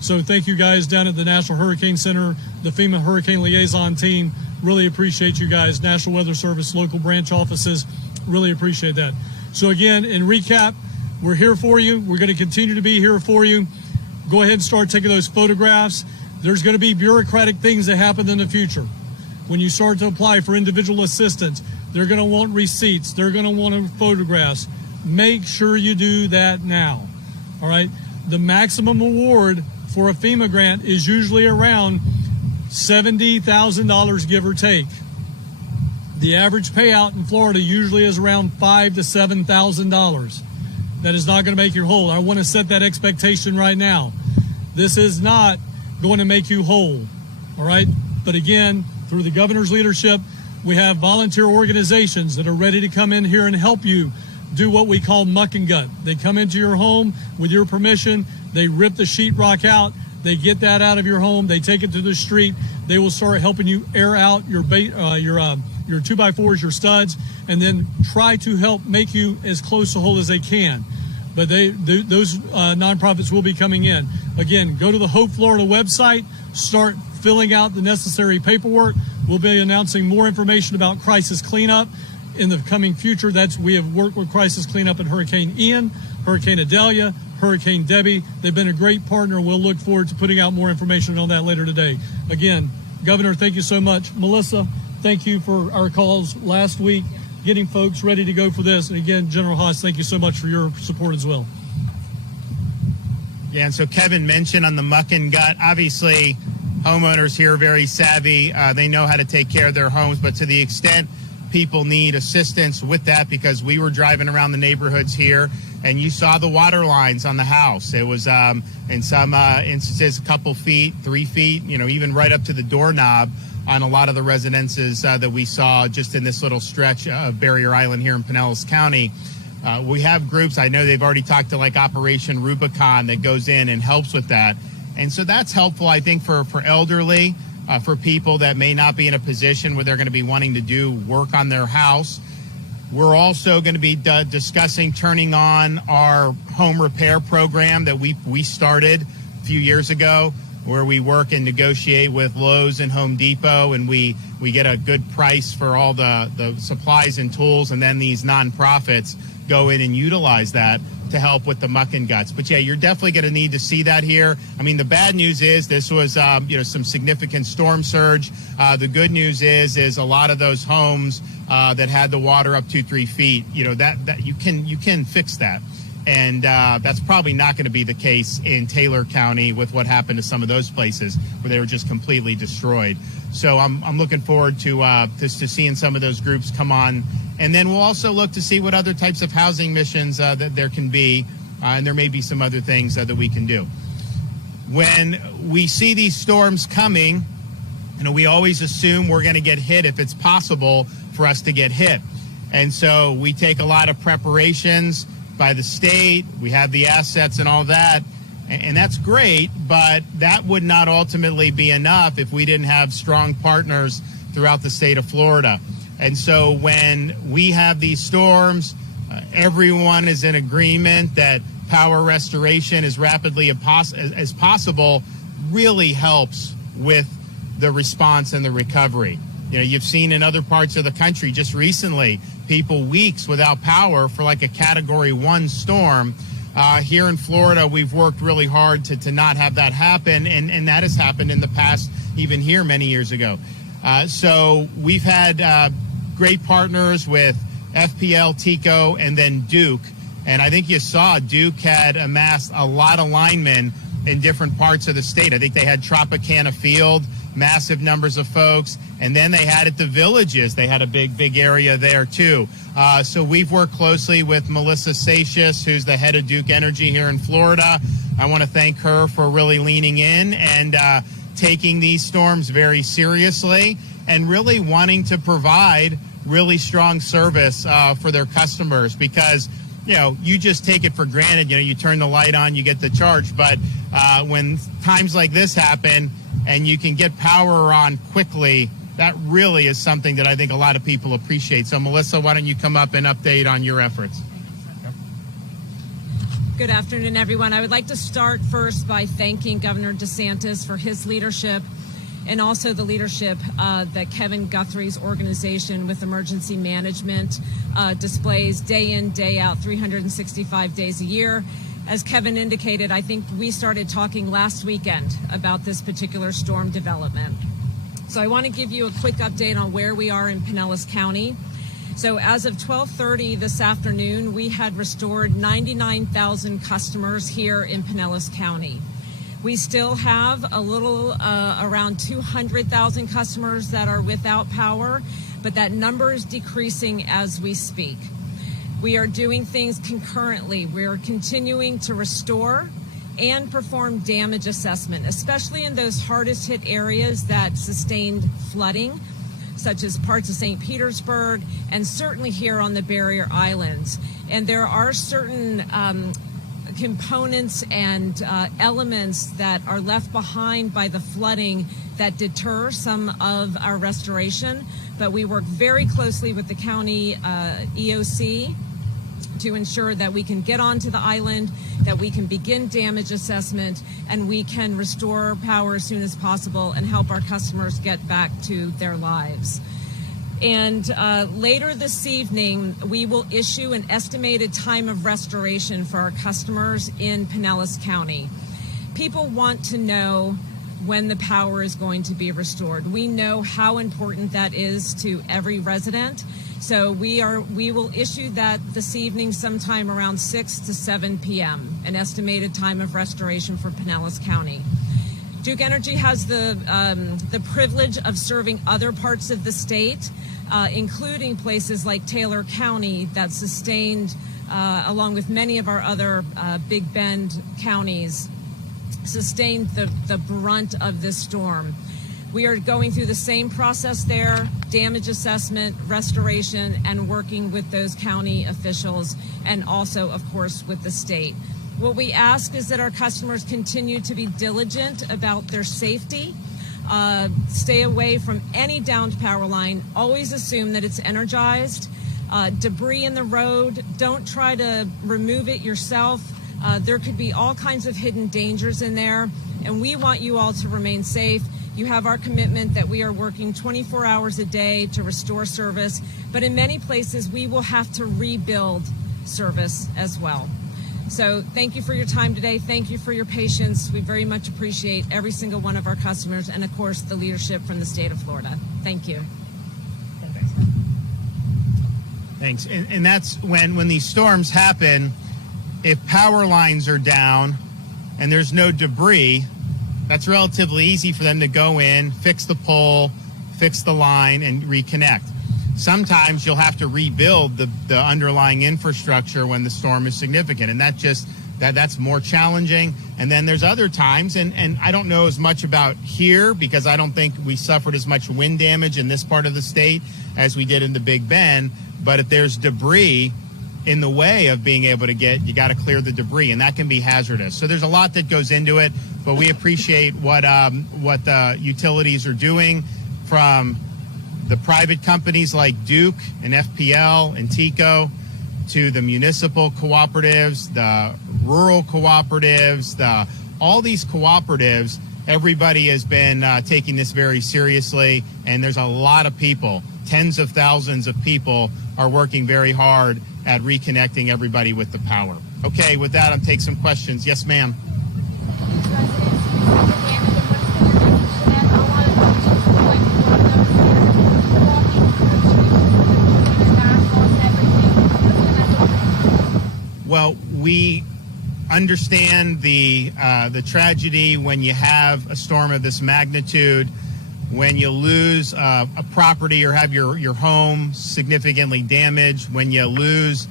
So thank you guys down at the National Hurricane Center, the FEMA Hurricane Liaison team. Really appreciate you guys. National Weather Service, local branch offices, really appreciate that. So again, in recap, we're here for you. We're going to continue to be here for you. Go ahead and start taking those photographs. There's going to be bureaucratic things that happen in the future. When you start to apply for individual assistance, they're going to want receipts. They're going to want photographs. Make sure you do that now. All right? The maximum award for a FEMA grant is usually around $70,000, give or take. The average payout in Florida usually is around $5,000 to $7,000. That is not going to make you whole. I want to set that expectation right now. This is not going to make you whole. All right? But again, through the governor's leadership, we have volunteer organizations that are ready to come in here and help you do what we call muck and gut. They come into your home with your permission. They rip the sheetrock out. They get that out of your home. They take it to the street. They will start helping you air out your 2x4s, your studs, and then try to help make you as close to whole as they can. But those nonprofits will be coming in. Again, go to the Hope Florida website. Start filling out the necessary paperwork. We'll be announcing more information about crisis cleanup in the coming future. We have worked with crisis cleanup in Hurricane Ian, Hurricane Idalia, Hurricane Debbie. They've been a great partner. We'll look forward to putting out more information on that later today. Again, Governor, thank you so much. Melissa, thank you for our calls last week, getting folks ready to go for this. And again, General Haas, thank you so much for your support as well. Yeah, and so Kevin mentioned on the muck and gut, obviously homeowners here are very savvy. They know how to take care of their homes, but to the extent people need assistance with that, because we were driving around the neighborhoods here and you saw the water lines on the house. It was in some instances a couple feet, 3 feet, even right up to the doorknob on a lot of the residences that we saw just in this little stretch of Barrier Island here in Pinellas County. We have groups, I know they've already talked to like Operation Rubicon that goes in and helps with that. And so that's helpful, I think, for elderly, for people that may not be in a position where they're going to be wanting to do work on their house. We're also going to be discussing turning on our home repair program that we started a few years ago, where we work and negotiate with Lowe's and Home Depot, and we get a good price for all the supplies and tools, and then these nonprofits go in and utilize that to help with the muck and guts. But yeah, you're definitely going to need to see that here. I mean, the bad news is this was some significant storm surge. The good news is a lot of those homes that had the water up 2-3 feet, that you can fix that. And that's probably not going to be the case in Taylor County with what happened to some of those places where they were just completely destroyed. So I'm looking forward to seeing some of those groups come on. And then we'll also look to see what other types of housing missions that there can be, and there may be some other things that we can do. When we see these storms coming, we always assume we're going to get hit if it's possible for us to get hit. And so we take a lot of preparations by the state. We have the assets and all that, and that's great, but that would not ultimately be enough if we didn't have strong partners throughout the state of Florida. And so when we have these storms, everyone is in agreement that power restoration as rapidly as possible really helps with the response and the recovery. You've seen in other parts of the country just recently, people weeks without power for like a Category 1 storm. Here in Florida, we've worked really hard to not have that happen, and that has happened in the past, even here many years ago. So we've had great partners with FPL, TECO, and then Duke. And I think you saw Duke had amassed a lot of linemen in different parts of the state. I think they had Tropicana Field, massive numbers of folks. And then they had at the Villages, they had a big area there too. So we've worked closely with Melissa Satius, who's the head of Duke Energy here in Florida. I want to thank her for really leaning in and taking these storms very seriously and really wanting to provide really strong service for their customers, because you just take it for granted. You turn the light on, you get the charge. But when times like this happen and you can get power on quickly, that really is something that I think a lot of people appreciate. So, Melissa, why don't you come up and update on your efforts? Good afternoon, everyone. I would like to start first by thanking Governor DeSantis for his leadership and also the leadership that Kevin Guthrie's organization with emergency management displays day in, day out, 365 days a year. As Kevin indicated, I think we started talking last weekend about this particular storm development. So I want to give you a quick update on where we are in Pinellas County. So as of 12:30 this afternoon, we had restored 99,000 customers here in Pinellas County. We still have a little around 200,000 customers that are without power, but that number is decreasing as we speak. We are doing things concurrently. We are continuing to restore and perform damage assessment, especially in those hardest hit areas that sustained flooding, such as parts of St. Petersburg and certainly here on the barrier islands. And there are certain components and elements that are left behind by the flooding that deter some of our restoration. But we work very closely with the county EOC to ensure that we can get onto the island, that we can begin damage assessment, and we can restore power as soon as possible and help our customers get back to their lives. And later this evening, we will issue an estimated time of restoration for our customers in Pinellas County. People want to know when the power is going to be restored. We know how important that is to every resident. So we will issue that this evening sometime around 6 to 7 p.m., an estimated time of restoration for Pinellas County. Duke Energy has the privilege of serving other parts of the state, including places like Taylor County that sustained, along with many of our other Big Bend counties, sustained the brunt of this storm. We are going through the same process there, damage assessment, restoration, and working with those county officials and also, of course, with the state. What we ask is that our customers continue to be diligent about their safety, stay away from any downed power line, always assume that it's energized, debris in the road, don't try to remove it yourself. There could be all kinds of hidden dangers in there, and we want you all to remain safe. You have our commitment that we are working 24 hours a day to restore service, but in many places we will have to rebuild service as well. So thank you for your time today. Thank you for your patience. We very much appreciate every single one of our customers and, of course, the leadership from the state of Florida. Thank you. Thanks. And that's when these storms happen, if power lines are down and there's no debris, that's relatively easy for them to go in, fix the pole, fix the line, and reconnect. Sometimes you'll have to rebuild the underlying infrastructure when the storm is significant, and that's more challenging. And then there's other times, and I don't know as much about here because I don't think we suffered as much wind damage in this part of the state as we did in the Big Bend, but if there's debris in the way of being able to you got to clear the debris, and that can be hazardous. So there's a lot that goes into it, but we appreciate what the utilities are doing, from the private companies like Duke and FPL and TECO to the municipal cooperatives, the rural cooperatives, all these cooperatives. Everybody has been taking this very seriously, and there's a lot of people, tens of thousands of people are working very hard at reconnecting everybody with the power. Okay, with that, I'll take some questions. Yes, ma'am. Well, we understand the tragedy when you have a storm of this magnitude, when you lose a property or have your home significantly damaged, when you lose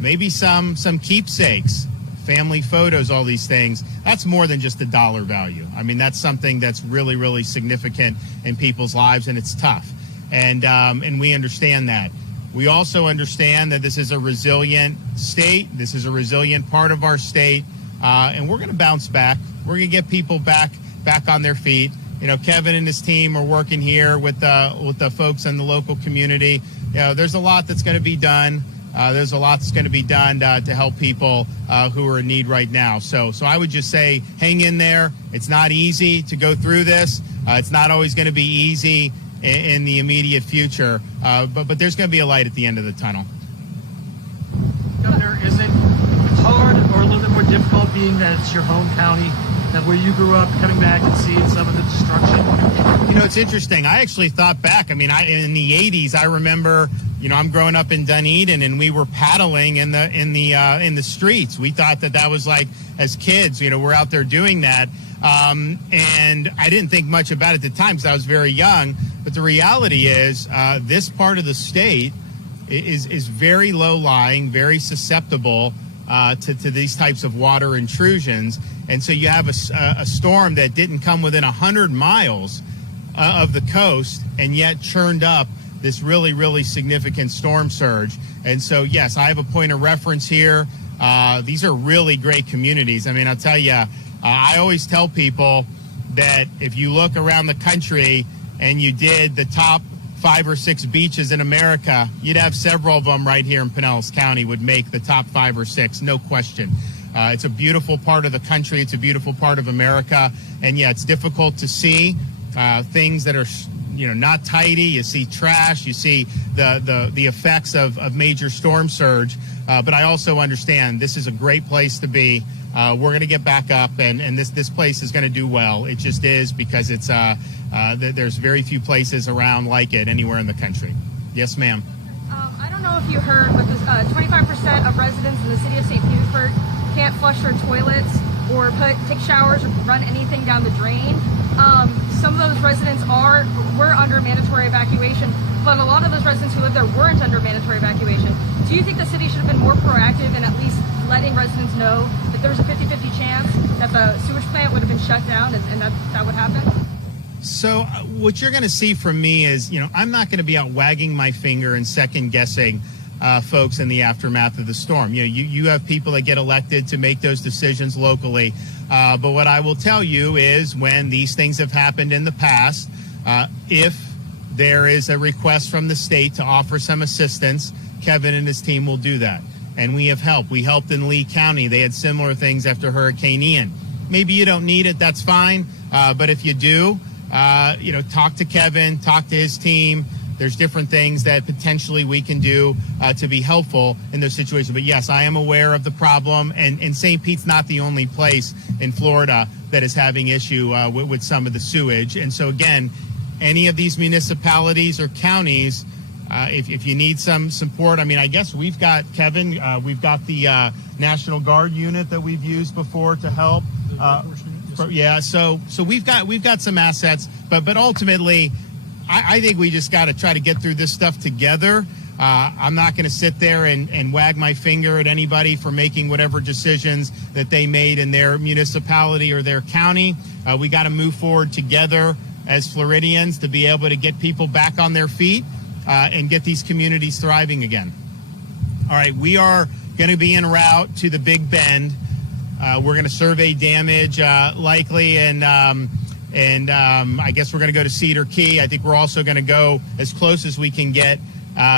maybe some keepsakes, family photos, all these things. That's more than just a dollar value. I mean, that's something that's really, really significant in people's lives, and it's tough. And we understand that. We also understand that this is a resilient state. This is a resilient part of our state, and we're going to bounce back. We're going to get people back on their feet. You know, Kevin and his team are working here with the folks in the local community. You know, there's a lot that's going to be done. there's a lot that's going to be done to help people who are in need right now. So I would just say hang in there. It's not easy to go through this. It's not always going to be easy in the immediate future, but there's going to be a light at the end of the tunnel. Governor, is it hard or a little bit more difficult being that it's your home county, that where you grew up, coming back and seeing some of the destruction? You know, it's interesting. I actually thought back. I mean, in the 80s, I remember, I'm growing up in Dunedin, and we were paddling in the streets. We thought that was like, as kids, we're out there doing that. And I didn't think much about it at the time because I was very young. But the reality is this part of the state is very low-lying, very susceptible to these types of water intrusions. And so you have a storm that didn't come within 100 miles of the coast and yet churned up this really, really significant storm surge. And so, yes, I have a point of reference here. These are really great communities. I mean, I'll tell you, I always tell people that if you look around the country and you did the top 5 or 6 beaches in America, you'd have several of them right here in Pinellas County would make the top 5 or 6, no question. It's a beautiful part of the country. It's a beautiful part of America. And yeah, it's difficult to see things that are, not tidy. You see trash. You see the effects of major storm surge. But I also understand this is a great place to be. We're going to get back up, and this place is going to do well. It just is because it's there's very few places around like it anywhere in the country. Yes, ma'am. I don't know if you heard, but 25% of residents in the city of St. Petersburg can't flush their toilets or take showers or run anything down the drain. Some of those residents were under mandatory evacuation, but a lot of those residents who live there weren't under mandatory evacuation. Do you think the city should have been more proactive in at least letting residents know that there was a 50-50 chance that the sewage plant would have been shut down and that would happen? So what you're going to see from me is, I'm not going to be out wagging my finger and second guessing folks in the aftermath of the storm. You have people that get elected to make those decisions locally. But what I will tell you is when these things have happened in the past, if there is a request from the state to offer some assistance, Kevin and his team will do that. And we have helped. We helped in Lee County. They had similar things after Hurricane Ian. Maybe you don't need it. That's fine. But if you do, talk to Kevin, talk to his team. There's different things that potentially we can do to be helpful in those situations. But yes, I am aware of the problem, and St. Pete's not the only place in Florida that is having issue with some of the sewage. And so again, any of these municipalities or counties, if you need some support, I mean, I guess we've got, Kevin, we've got the National Guard unit that we've used before to help. Yeah, so we've got some assets, but ultimately, I think we just got to try to get through this stuff together. I'm not going to sit there and wag my finger at anybody for making whatever decisions that they made in their municipality or their county. We got to move forward together as Floridians to be able to get people back on their feet and get these communities thriving again. All right, we are going to be en route to the Big Bend. We're going to survey damage likely, and I guess we're going to go to Cedar Key. I think we're also going to go as close as we can get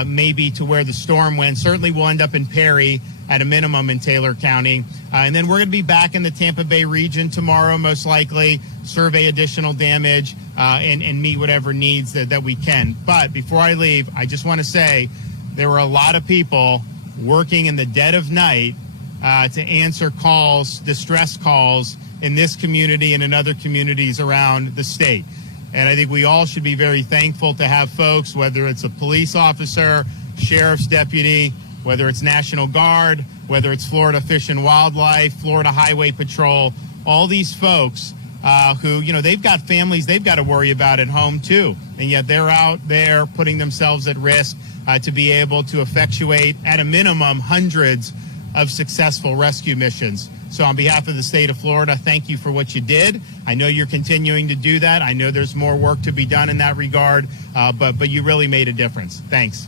maybe to where the storm went. Certainly we'll end up in Perry at a minimum in Taylor County. And then we're going to be back in the Tampa Bay region tomorrow, most likely, survey additional damage and meet whatever needs that we can. But before I leave, I just want to say there were a lot of people working in the dead of night to answer calls, distress calls, in this community and in other communities around the state. And I think we all should be very thankful to have folks, whether it's a police officer, sheriff's deputy, whether it's National Guard, whether it's Florida Fish and Wildlife, Florida Highway Patrol, all these folks who, they've got families they've got to worry about at home too. And yet they're out there putting themselves at risk to be able to effectuate, at a minimum, hundreds of successful rescue missions. So on behalf of the state of Florida, thank you for what you did. I know you're continuing to do that. I know there's more work to be done in that regard, but you really made a difference. Thanks.